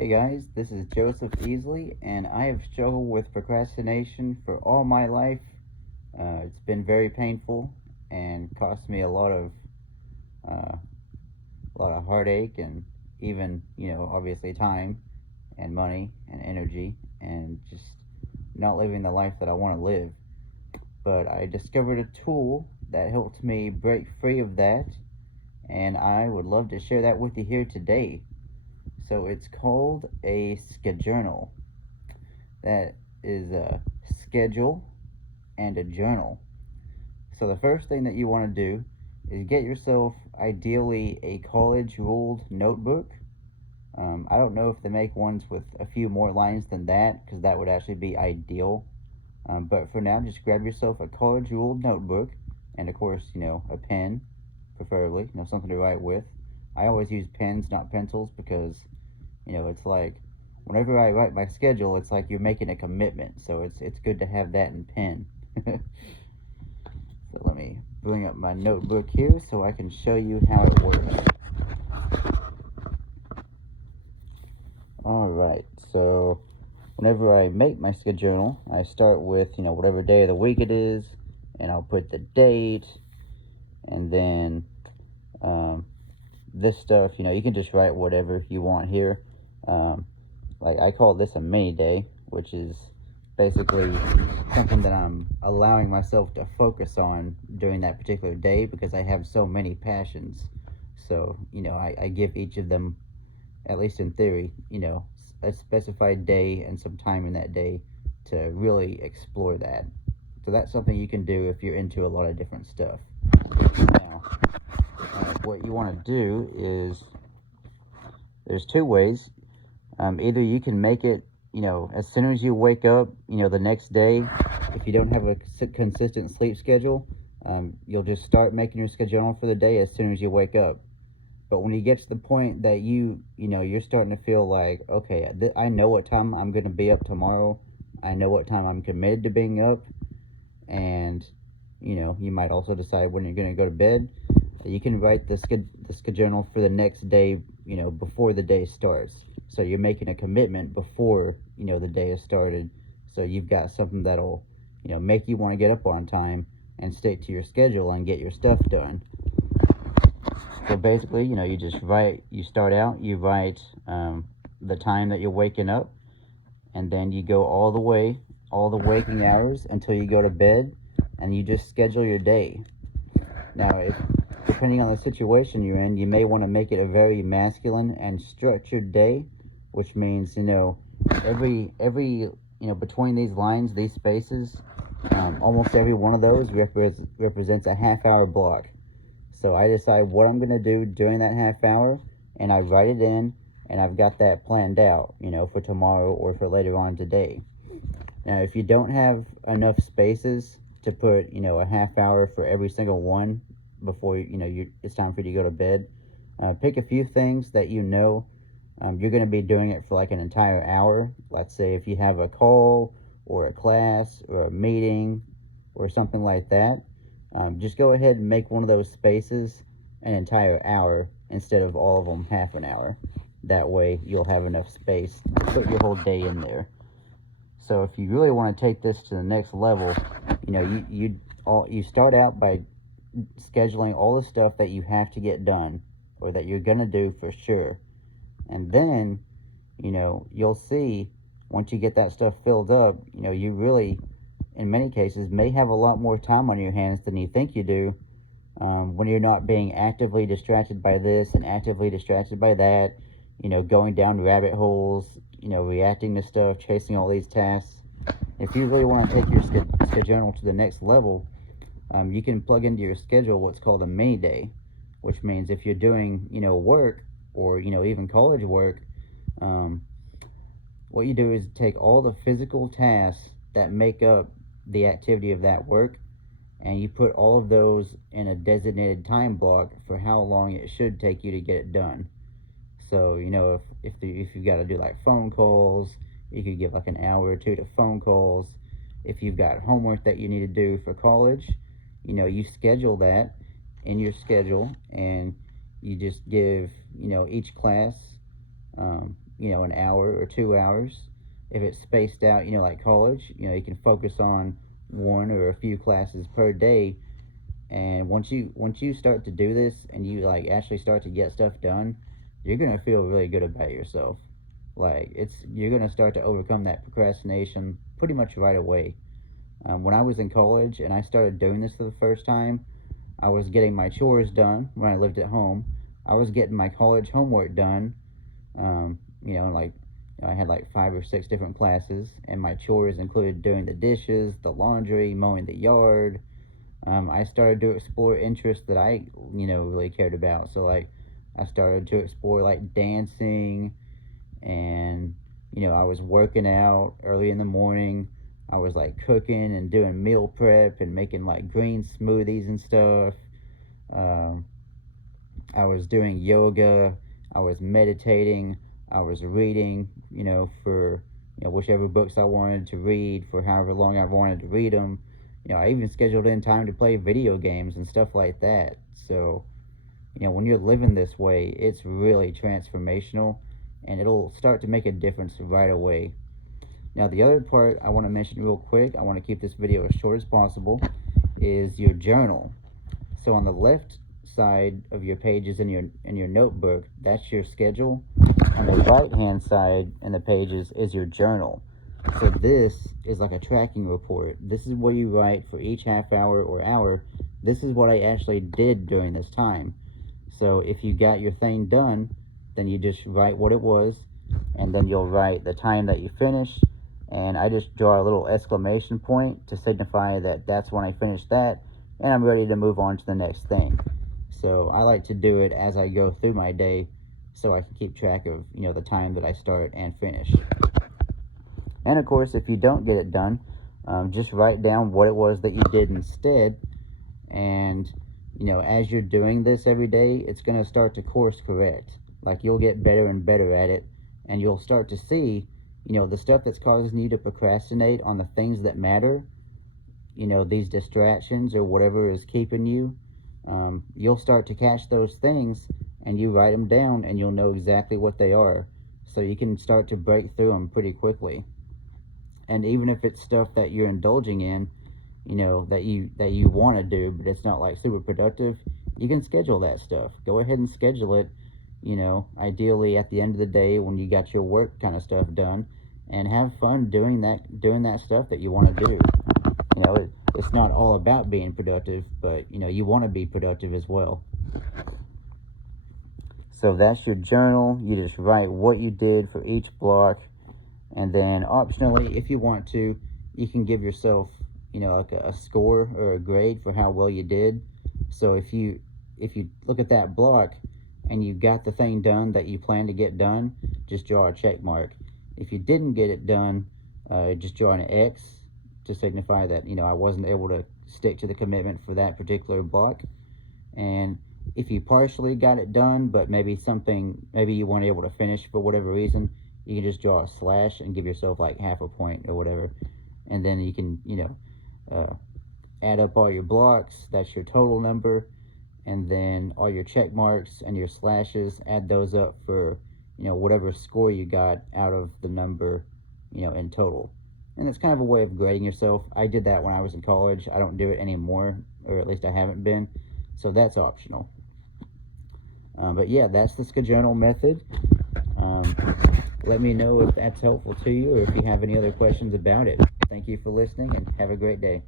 Hey guys, this is Joseph Easley, and I have struggled with procrastination for all my life. It's been very painful and cost me uh, a lot of heartache, and even obviously time and money and energy, and just not living the life that I want to live. But I discovered a tool that helped me break free of that, and I would love to share that with you here today. So it's called a ScheJournal. That is a schedule and a journal. So the first thing that you want to do is get yourself ideally a college ruled notebook. I don't know if they make ones with a few more lines than that, because that would actually be ideal. But for now, just grab yourself a college ruled notebook, and of course, a pen, preferably, something to write with. I always use pens, not pencils, because it's like whenever I write my schedule, it's like you're making a commitment. So it's good to have that in pen. So let me bring up my notebook here so I can show you how it works. All right. So whenever I make my schedule, I start with whatever day of the week it is, and I'll put the date, and then um, this stuff. You can just write whatever you want here. Um, like I call this a mini day, which is basically something that I'm allowing myself to focus on during that particular day, because I have so many passions. So I give each of them, at least in theory, a specified day and some time in that day to really explore that. So that's something you can do if you're into a lot of different stuff. Now, what you want to do is, there's two ways. Either you can make it, as soon as you wake up, the next day. If you don't have a consistent sleep schedule, you'll just start making your schedule for the day as soon as you wake up. But when you get to the point that you're starting to feel like, okay, I know what time I'm going to be up tomorrow. I know what time I'm committed to being up, and you might also decide when you're going to go to bed. You can write the schedule for the next day, before the day starts. So you're making a commitment before the day has started. So you've got something that'll make you want to get up on time and stick to your schedule and get your stuff done. So basically, you just write. You start out. You write the time that you're waking up, and then you go all the way, all the waking hours until you go to bed, and you just schedule your day. Now, depending on the situation you're in, you may want to make it a very masculine and structured day, which means every between these lines, these spaces, almost every one of those represents a half-hour block. So I decide what I'm going to do during that half hour, and I write it in, and I've got that planned out, for tomorrow or for later on today. Now, if you don't have enough spaces to put, a half hour for every single one before, it's time for you to go to bed, pick a few things that you're going to be doing it for like an entire hour. Let's say if you have a call or a class or a meeting or something like that, just go ahead and make one of those spaces an entire hour instead of all of them half an hour. That way you'll have enough space to put your whole day in there. So if you really want to take this to the next level, you start out by scheduling all the stuff that you have to get done or that you're going to do for sure. And then, you'll see once you get that stuff filled up, you really, in many cases, may have a lot more time on your hands than you think you do, when you're not being actively distracted by this and actively distracted by that, going down rabbit holes, reacting to stuff, chasing all these tasks. If you really want to take your schedule to the next level, you can plug into your schedule what's called a mini day, which means if you're doing, work or, even college work, what you do is take all the physical tasks that make up the activity of that work, and you put all of those in a designated time block for how long it should take you to get it done. So if you've got to do like phone calls, you could give like an hour or two to phone calls. If you've got homework that you need to do for college, you schedule that in your schedule, and you just give each class an hour or 2 hours. If it's spaced out, like college, you can focus on one or a few classes per day. And once you start to do this and you like actually start to get stuff done, you're gonna feel really good about yourself. Like you're gonna start to overcome that procrastination pretty much right away. When I was in college and I started doing this for the first time, I was getting my chores done when I lived at home. I was getting my college homework done. Like I had like 5 or 6 different classes, and my chores included doing the dishes, the laundry, mowing the yard. I started to explore interests that I, really cared about. So like, I started to explore like dancing, and I was working out early in the morning. I was like cooking and doing meal prep and making like green smoothies and stuff. Um, I was doing yoga. I was meditating. I was reading, for whichever books I wanted to read for however long I wanted to read them. I even scheduled in time to play video games and stuff like that. So, when you're living this way, it's really transformational, and it'll start to make a difference right away. Now, the other part I want to mention real quick, I want to keep this video as short as possible, is your journal. So on the left side of your pages in your notebook, that's your schedule. On the right hand side in the pages is your journal. So this is like a tracking report. This is what you write for each half hour or hour. This is what I actually did during this time. So if you got your thing done, then you just write what it was, and then you'll write the time that you finished. And I just draw a little exclamation point to signify that that's when I finished that, and I'm ready to move on to the next thing. So I like to do it as I go through my day, so I can keep track of the time that I start and finish. And of course, if you don't get it done, just write down what it was that you did instead. And as you're doing this every day, it's going to start to course correct. Like, you'll get better and better at it, and you'll start to see the stuff that's causing you to procrastinate on the things that matter, these distractions or whatever is keeping you. You'll start to catch those things, and you write them down, and you'll know exactly what they are, so you can start to break through them pretty quickly. And even if it's stuff that you're indulging in, that you want to do, but it's not like super productive, you can schedule that stuff. Go ahead and schedule it, ideally at the end of the day when you got your work kind of stuff done, and have fun doing that stuff that you want to do. It's not all about being productive, but you want to be productive as well. So that's your journal. You just write what you did for each block, and then optionally, if you want to, you can give yourself like a score or a grade for how well you did. So if you look at that block and you got the thing done that you plan to get done, just draw a check mark. If you didn't get it done, just draw an X to signify that I wasn't able to stick to the commitment for that particular block. And if you partially got it done, but maybe you weren't able to finish for whatever reason, you can just draw a slash and give yourself like half a point or whatever. And then you can add up all your blocks. That's your total number. And then all your check marks and your slashes, add those up for whatever score you got out of the number in total. And it's kind of a way of grading yourself. I did that when I was in college. I don't do it anymore, or at least I haven't been, so that's optional. But yeah, that's the ScheJournal method. Let me know if that's helpful to you, or if you have any other questions about it. Thank you for listening, and have a great day.